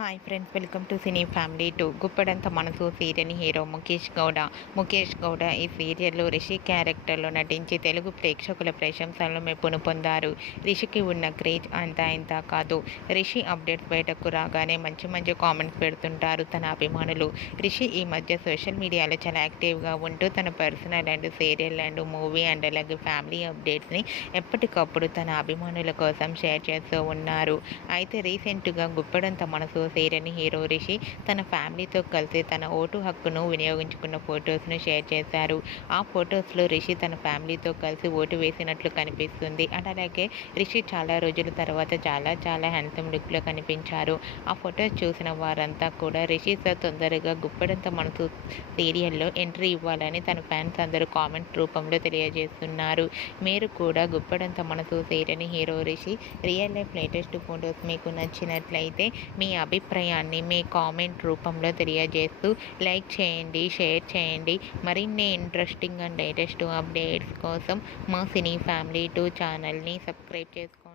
Hi friends, welcome to cine family 2. Guppedantha మనసు serial hero Mukesh Gowda ఈ సీరియల్లో రిషి క్యారెక్టర్లో నటించి తెలుగు ప్రేక్షకుల ప్రశంసలను మెప్పును పొందారు. రిషికి ఉన్న క్రేజ్ అంతా ఇంత కాదు. రిషి అప్డేట్స్ బయటకు రాగానే మంచి కామెంట్స్ పెడుతుంటారు తన అభిమానులు. రిషి ఈ మధ్య సోషల్ మీడియాలో చాలా యాక్టివ్గా ఉంటూ తన personal and serial and movie and అలాగే ఫ్యామిలీ అప్డేట్స్ని ఎప్పటికప్పుడు తన అభిమానుల కోసం షేర్ చేస్తూ ఉన్నారు. అయితే రీసెంట్గా గుప్పడంత మనసు సీరియల్ హీరో రిషి తన ఫ్యామిలీతో కలిసి తన ఓటు హక్కును వినియోగించుకున్న ఫొటోస్ను షేర్ చేశారు. ఆ ఫొటోస్లో రిషి తన ఫ్యామిలీతో కలిసి ఓటు వేసినట్లు కనిపిస్తుంది. అలాగే రిషి చాలా రోజుల తర్వాత చాలా హ్యాండ్సమ్ లుక్లో కనిపించారు. ఆ ఫొటోస్ చూసిన వారంతా కూడా రిషి సార్ తొందరగా గుప్పడంత మనసు సీరియల్లో ఎంట్రీ ఇవ్వాలని తన ఫ్యాన్స్ అందరూ కామెంట్ రూపంలో తెలియజేస్తున్నారు. మీరు కూడా గుప్పడంత మనసు serial hero Rishi real life latest photos మీకు నచ్చినట్లయితే మీ అభిప్రాయాన్ని మీ కామెంట్ రూపంలో తెలియజేస్తూ లైక్ చేయండి, షేర్ చేయండి. మరిన్ని ఇంట్రెస్టింగ్ అండ్ లేటెస్ట్ అప్డేట్స్ కోసం మా సినీ ఫ్యామిలీ 2 ఛానల్ని సబ్స్క్రైబ్ చేసుకోండి.